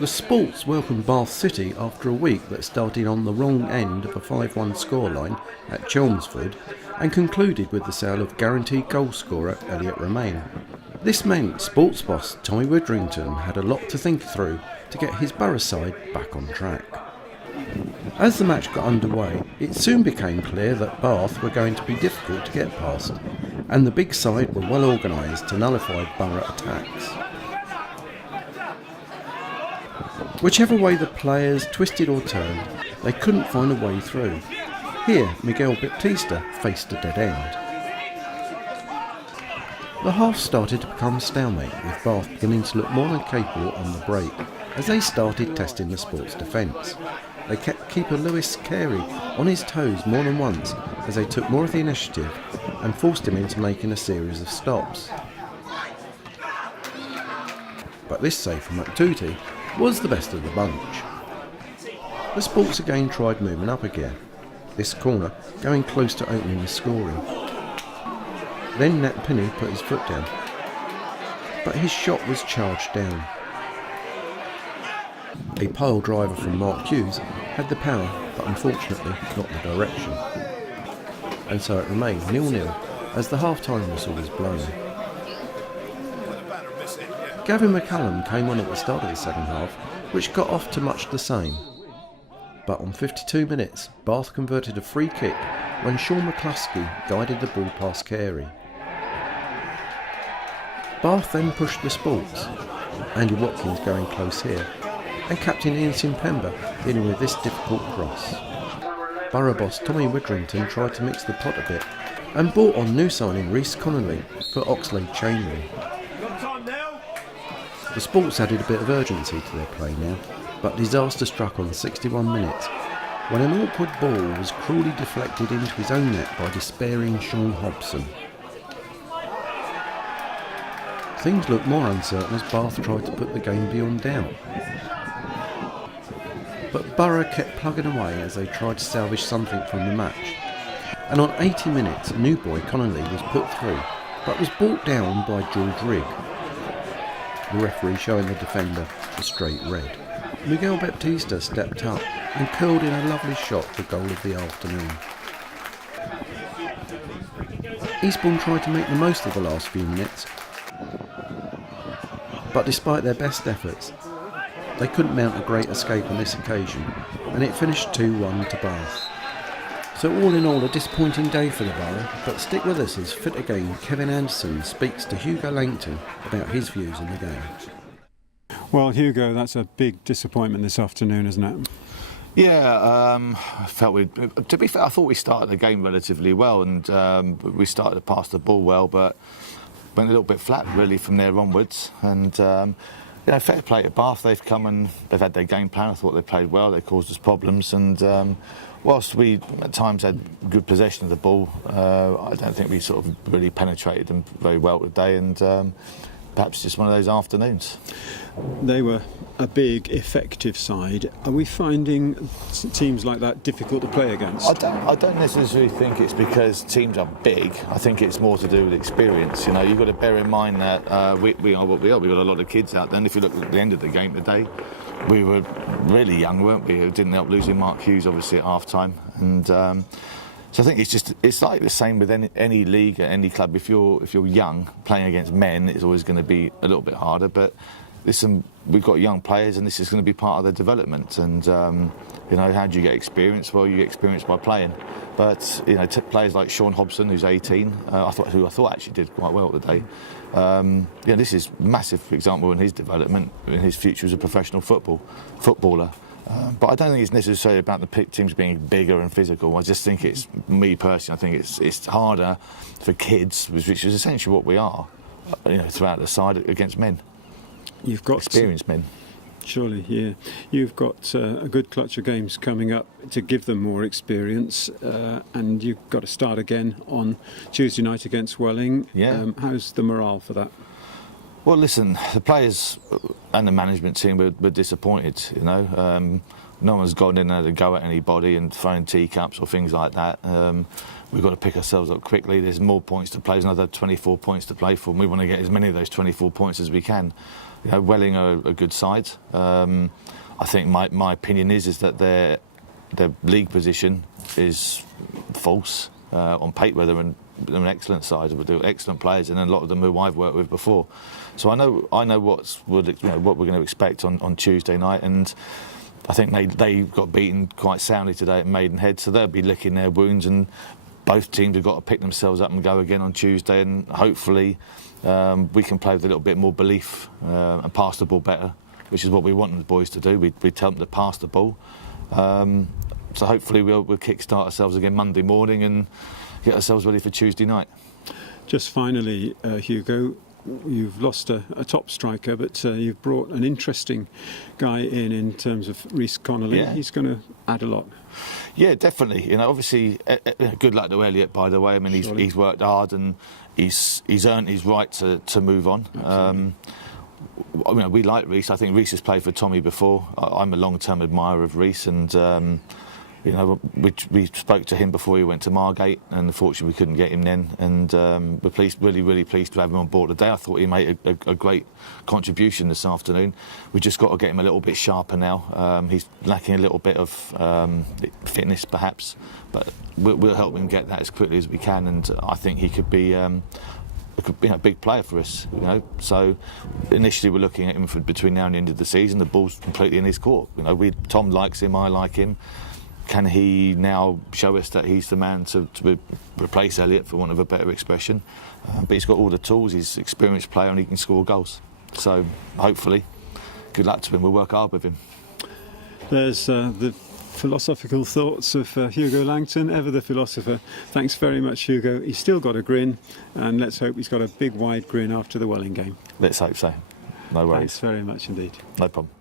The Sports welcomed Bath City after a week that started on the wrong end of a 5-1 scoreline at Chelmsford and concluded with the sale of guaranteed goalscorer Elliot Romain. This meant Sports boss Tommy Widdrington had a lot to think through to get his Borough side back on track. As the match got underway, it soon became clear that Bath were going to be difficult to get past, and the big side were well organised to nullify Borough attacks. Whichever way the players twisted or turned, they couldn't find a way through. Here, Miguel Baptista faced a dead end. The half started to become a stalemate, with Bath beginning to look more than capable on the break, as they started testing the Sports defence. They kept keeper Lewis Carey on his toes more than once as they took more of the initiative and forced him into making a series of stops. But this save from McTootie was the best of the bunch. The Sports again tried moving up again, this corner going close to opening the scoring. Then Nat Pinney put his foot down, but his shot was charged down. A pile driver from Mark Hughes had the power, but unfortunately not the direction. And so it remained 0-0 as the half-time whistle was blown. Gavin McCallum came on at the start of the second half, which got off to much the same. But on 52 minutes, Bath converted a free kick when Sean McCluskey guided the ball past Carey. Bath then pushed the Sports, Andy Watkins going close here, and captain Ian Simpemba dealing with this difficult cross. Borough boss Tommy Widdrington tried to mix the pot a bit and brought on new signing Rhys Connolly for Oxlade Chainring. The Sports added a bit of urgency to their play now, but disaster struck on 61 minutes when an awkward ball was cruelly deflected into his own net by despairing Sean Hobson. Things looked more uncertain as Bath tried to put the game beyond doubt. But Borough kept plugging away as they tried to salvage something from the match. And on 80 minutes, new boy Connolly was put through, but was brought down by George Rigg, the referee showing the defender a straight red. Miguel Baptista stepped up and curled in a lovely shot, the goal of the afternoon. Eastbourne tried to make the most of the last few minutes, but despite their best efforts, they couldn't mount a great escape on this occasion, and it finished 2-1 to Bath. So all in all, a disappointing day for the Borough, but stick with us as Fit Again Kevin Anderson speaks to Hugo Langton about his views on the game. Well, Hugo, that's a big disappointment this afternoon, isn't it? Yeah, I felt to be fair, I thought we started the game relatively well, and we started to pass the ball well, but went a little bit flat really from there onwards. And fair play to Bath. They've come and they've had their game plan. I thought they played well. They caused us problems, and whilst we at times had good possession of the ball, I don't think we sort of really penetrated them very well today, and perhaps just one of those afternoons. They were a big, effective side. Are we finding teams like that difficult to play against? I don't necessarily think it's because teams are big. I think it's more to do with experience. You know, you've got to bear in mind that we are what we are. We've got a lot of kids out there. And if you look at the end of the game today, we were really young, weren't we? It didn't help losing Mark Hughes, obviously, at half-time. And so I think it's like the same with any league, at any club. If you're young, playing against men, it's always going to be a little bit harder. But listen, we've got young players, and this is going to be part of their development. And how do you get experience? Well, you get experience by playing. But players like Sean Hobson, who's 18, who I thought actually did quite well today. This is massive example in his development, in his future as a professional footballer. But I don't think it's necessarily about the teams being bigger and physical. I just think it's, me personally, I think it's harder for kids, which is essentially what we are, throughout the side against men. You've got experienced men. Surely, yeah. You've got a good clutch of games coming up to give them more experience, and you've got to start again on Tuesday night against Welling. Yeah. How's the morale for that? Well, listen, the players and the management team were disappointed, No one's gone in there to go at anybody and throwing teacups or things like that. We've got to pick ourselves up quickly. There's more points to play. There's another 24 points to play for, and we want to get as many of those 24 points as we can. Welling are a good side. I think my opinion is that their league position is false. On paper, they're an excellent side. They're excellent players, and a lot of them who I've worked with before. So I know what we're going to expect on Tuesday night, and I think they got beaten quite soundly today at Maidenhead, so they'll be licking their wounds, and both teams have got to pick themselves up and go again on Tuesday, and hopefully we can play with a little bit more belief and pass the ball better, which is what we want the boys to do. We tell them to pass the ball. So hopefully we'll kick-start ourselves again Monday morning and get ourselves ready for Tuesday night. Just finally, Hugo, you've lost a top striker, but you've brought an interesting guy in terms of Reece Connolly. Yeah. He's going to add a lot. Yeah, definitely. Obviously, good luck to Elliot, by the way. I mean, he's worked hard and he's earned his right to move on. We like Reece. I think Reece has played for Tommy before. I'm a long-term admirer of Reece, and we spoke to him before he went to Margate, and unfortunately we couldn't get him then. And we're really pleased to have him on board today. I thought he made a great contribution this afternoon. We just got to get him a little bit sharper now. He's lacking a little bit of fitness, perhaps, but we'll help him get that as quickly as we can. And I think he could be a big player for us. So initially we're looking at him for between now and the end of the season. The ball's completely in his court. Tom likes him. I like him. Can he now show us that he's the man to replace Elliot, for want of a better expression? But he's got all the tools. He's an experienced player and he can score goals. So hopefully, good luck to him. We'll work hard with him. There's the philosophical thoughts of Hugo Langton, ever the philosopher. Thanks very much, Hugo. He's still got a grin, and let's hope he's got a big, wide grin after the Welling game. Let's hope so. No worries. Thanks very much indeed. No problem.